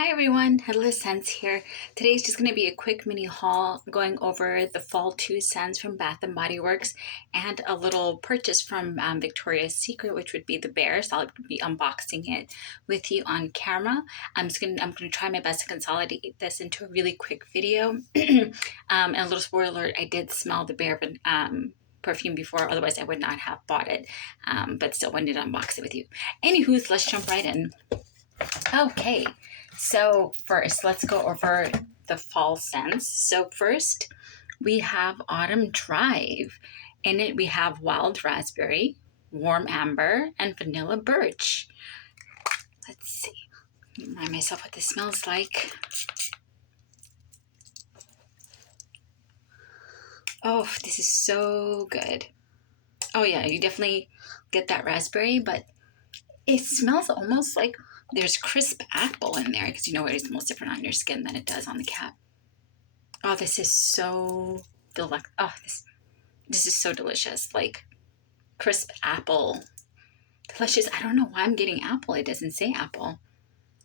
Hi everyone, Headless Scents here. Today's just going to be a quick mini haul going over the Fall 2 scents from Bath & Body Works and a little purchase from Victoria's Secret, which would be the bear. So I'll be unboxing it with you on camera. I'm going to try my best to consolidate this into a really quick video. And a little spoiler alert, I did smell the bear perfume before, otherwise I would not have bought it, but still wanted to unbox it with you. Anywho, let's jump right in. Okay, so first let's go over the fall scents. So first we have Autumn Drive. In it we have wild raspberry, warm amber, and vanilla birch. Let's see, remind myself what this smells like. Oh, this is so good. Oh yeah, you definitely get that raspberry, but it smells almost like there's crisp apple in there, because you know it smells different on your skin than it does on the cap. Oh, this is so delectable. Oh, this is so delicious. Like crisp apple. Delicious. I don't know why I'm getting apple. It doesn't say apple.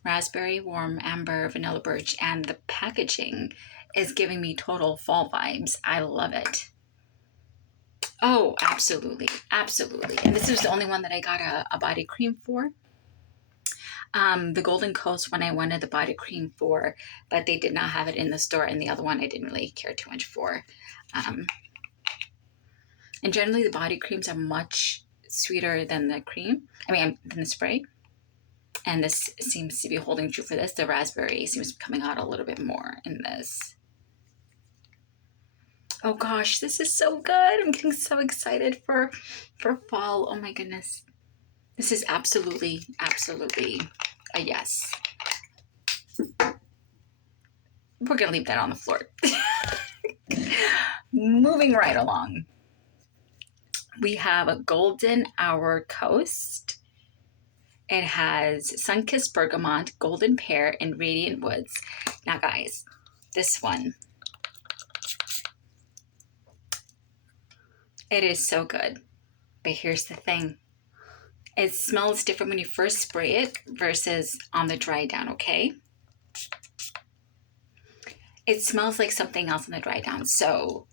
Raspberry, warm amber, vanilla birch, and the packaging is giving me total fall vibes. I love it. Oh, absolutely. Absolutely. And this is the only one that I got a body cream for. The Golden Coast one I wanted the body cream for, but they did not have it in the store, and the other one I didn't really care too much for. And generally the body creams are much sweeter than the cream, than the spray. And this seems to be holding true for this. The raspberry seems to be coming out a little bit more in this. Oh gosh, this is so good. I'm getting so excited for fall. Oh my goodness. This is absolutely a yes. We're gonna leave that on the floor. Moving right along. We have a Golden Hour Coast. It has Sun-Kissed Bergamot, Golden Pear, and Radiant Woods. Now guys, this one, it is so good. But here's the thing. It smells different when you first spray it versus on the dry down, okay? It smells like something else on the dry down. So,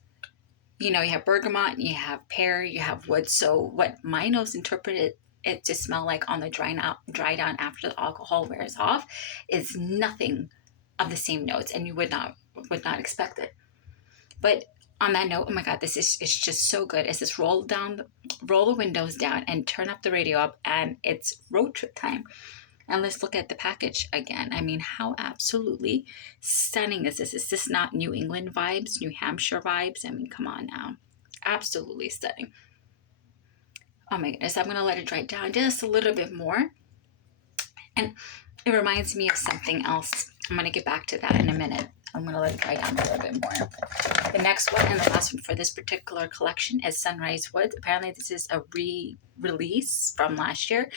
you know, you have bergamot, you have pear, you have wood. So what my nose interpreted it to smell like on the dry down after the alcohol wears off is nothing of the same notes, and you would not expect it. But on that note, oh my god, it's just so good. It's just roll the windows down and turn up the radio up, and it's road trip time. And let's look at the package again. I mean, how absolutely stunning is this? Is this not New England vibes, New Hampshire vibes? I mean, come on now. Absolutely stunning. Oh my goodness, I'm gonna let it dry down just a little bit more. And it reminds me of something else. I'm gonna get back to that in a minute. I'm gonna let it dry down a little bit more. The next one and the last one for this particular collection is Sunrise Wood. Apparently this is a re-release from last year.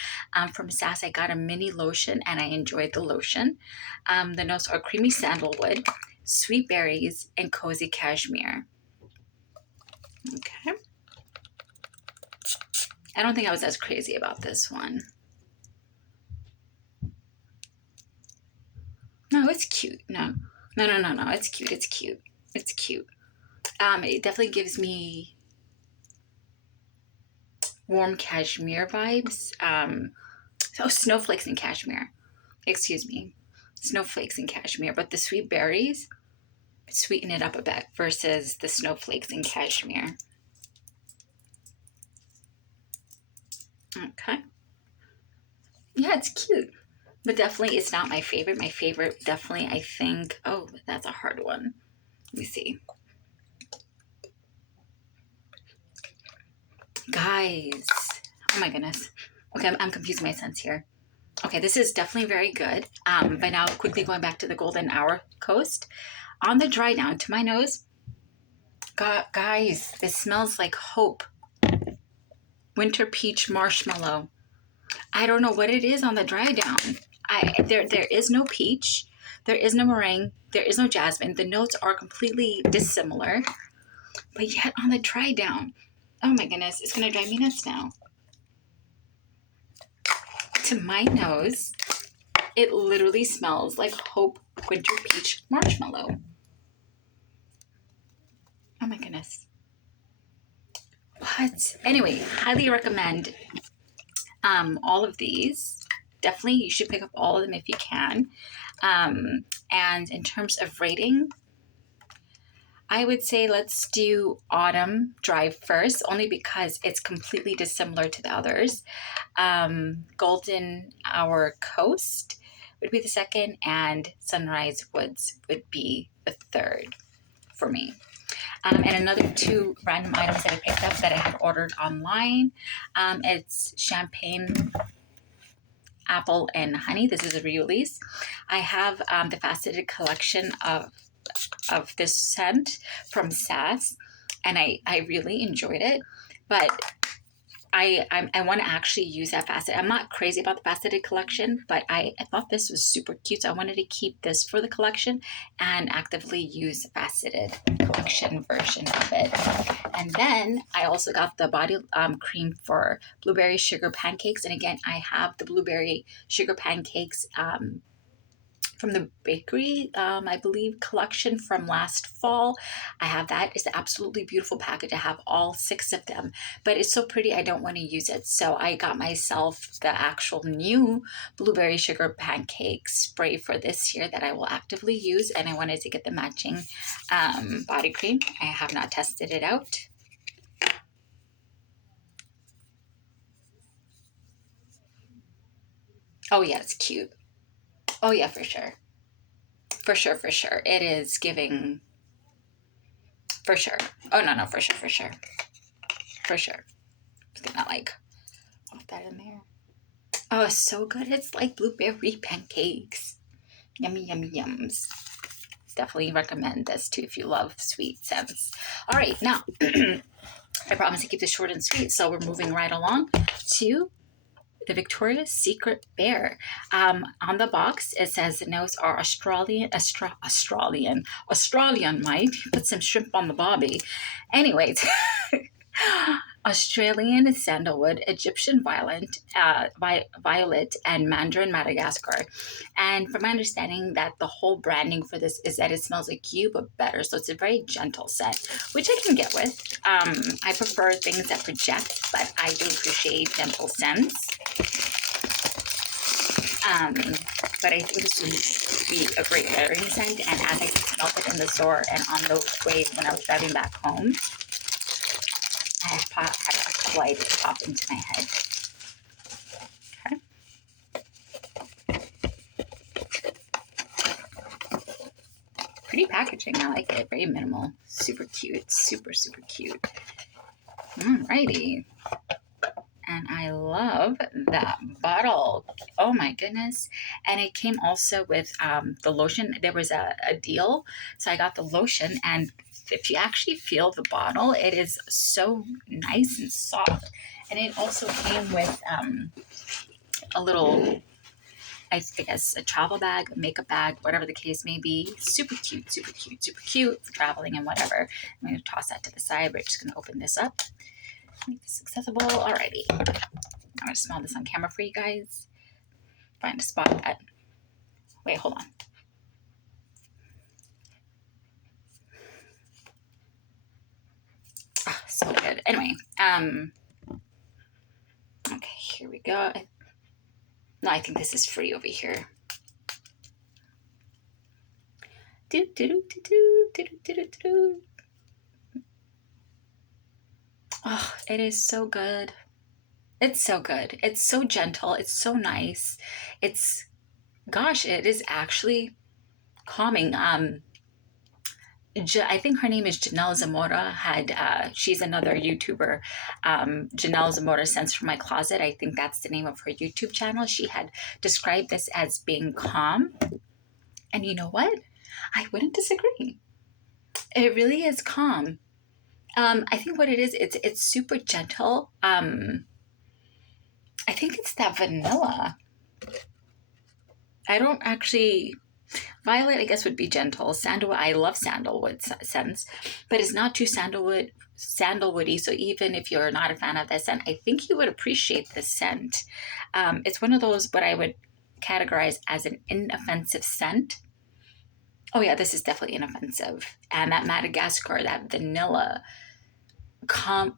From SAS, I got a mini lotion and I enjoyed the lotion. The notes are creamy sandalwood, sweet berries, and cozy cashmere. Okay. I don't think I was as crazy about this one. No, it's cute. No. It's cute. It's cute. It's cute. It definitely gives me warm cashmere vibes. Snowflakes and cashmere. Excuse me. Snowflakes and cashmere. But the sweet berries sweeten it up a bit versus the snowflakes and cashmere. Okay. Yeah, it's cute. But definitely it's not my favorite. My favorite definitely, I think, oh, that's a hard one. Let me see. Guys, oh my goodness. Okay, I'm confusing my scents here. Okay, this is definitely very good. But now quickly going back to the Golden Hour Coast. On the dry down to my nose, guys, this smells like hope. Winter peach marshmallow. I don't know what it is on the dry down. There is no peach, there is no meringue, there is no jasmine. The notes are completely dissimilar, but yet on the dry down, oh my goodness, it's gonna drive me nuts now. To my nose, It literally smells like Hope Winter Peach Marshmallow. Oh my goodness. What? Anyway, highly recommend all of these. Definitely, you should pick up all of them if you can. And in terms of rating, I would say let's do Autumn Drive first, only because it's completely dissimilar to the others. Golden Hour Coast would be the second, and Sunrise Woods would be the third for me. And another two random items that I picked up that I had ordered online. It's Champagne Apple and Honey. This is a re-release. I have the faceted collection of this scent from SAS, and I really enjoyed it, but I want to actually use that facet. I'm not crazy about the faceted collection, but I thought this was super cute, so I wanted to keep this for the collection and actively use the faceted collection version of it. And then I also got the body cream for blueberry sugar pancakes, and again, I have the blueberry sugar pancakes from the bakery, I believe, collection from last fall. I have that. It's an absolutely beautiful package. I have all 6 of them, but it's so pretty I don't want to use it. So I got myself the actual new blueberry sugar pancake spray for this year that I will actively use, and I wanted to get the matching body cream. I have not tested it out. Oh yeah, it's cute. Oh yeah, for sure. For sure, for sure. It is giving, for sure. Oh no, no, for sure, for sure. For sure. Just gonna like put that in there. Oh, it's so good. It's like blueberry pancakes. Yummy, yummy, yums. Definitely recommend this too if you love sweet scents. All right, now I promise to keep this short and sweet, so we're moving right along to the Victoria's Secret Bear. On the box, it says the notes are Australian, might put some shrimp on the bobby. Anyways, Australian sandalwood, Egyptian violet, and Mandarin Madagascar. And from my understanding, that the whole branding for this is that it smells like you, but better. So it's a very gentle scent, which I can get with. I prefer things that project, but I do appreciate gentle scents. But I think this would be a great layering scent. And as I smelled it in the store and on the way when I was driving back home, I had a couple ideas pop into my head. Okay. Pretty packaging. I like it. Very minimal. Super cute. Super, super cute. Alrighty. And I love that bottle. Oh my goodness. And it came also with the lotion. There was a deal. So I got the lotion, and if you actually feel the bottle, it is so nice and soft. And it also came with a little, I guess, a travel bag, a makeup bag, whatever the case may be. Super cute, super cute, super cute for traveling and whatever. I'm going to toss that to the side. We're just going to open this up. Make this accessible. Alrighty. I'm going to smell this on camera for you guys. Find a spot that. Wait, hold on. Ah, so good. Anyway, okay, here we go. No, I think this is free over here. Do do do do do do do do. Oh, it is so good. It's so good. It's so gentle. It's so nice. It's, gosh, it is actually calming. I think her name is Janelle Zamora. She's another YouTuber. Janelle Zamora Scents from My Closet. I think that's the name of her YouTube channel. She had described this as being calm. And you know what? I wouldn't disagree. It really is calm. I think what it is, it's super gentle. I think it's that vanilla. I don't actually. Violet, I guess, would be gentle. Sandalwood, I love sandalwood scents, but it's not too sandalwoody. So even if you're not a fan of that scent, I think you would appreciate this scent. It's one of those, what I would categorized as an inoffensive scent. Oh yeah, this is definitely inoffensive. And that Madagascar, that vanilla,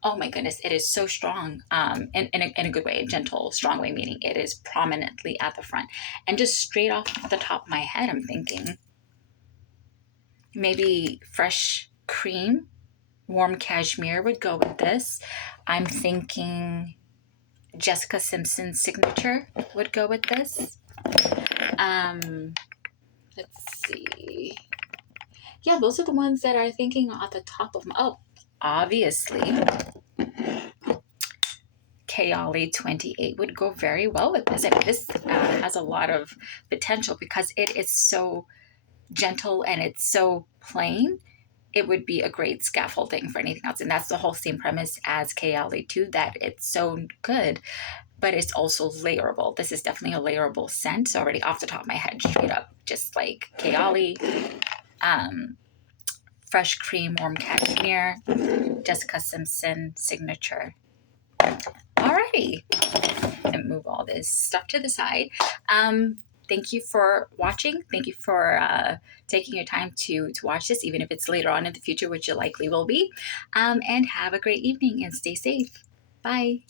oh my goodness, it is so strong, in a good way, a gentle, strong way, meaning it is prominently at the front. And just straight off the top of my head, I'm thinking maybe fresh cream, warm cashmere would go with this. I'm thinking Jessica Simpson's signature would go with this. Let's see. Yeah, those are the ones that are thinking at the top of my. Oh, obviously, Kayali 28 would go very well with this. I mean, this has a lot of potential because it is so gentle and it's so plain. It would be a great scaffolding for anything else. And that's the whole same premise as Kayali 2, that it's so good, but it's also layerable. This is definitely a layerable scent. So already off the top of my head, straight up, just like Kayali, fresh cream, warm cashmere, Jessica Simpson signature. Alrighty, and move all this stuff to the side. Thank you for watching. Thank you for taking your time to watch this, even if it's later on in the future, which it likely will be. And have a great evening and stay safe. Bye.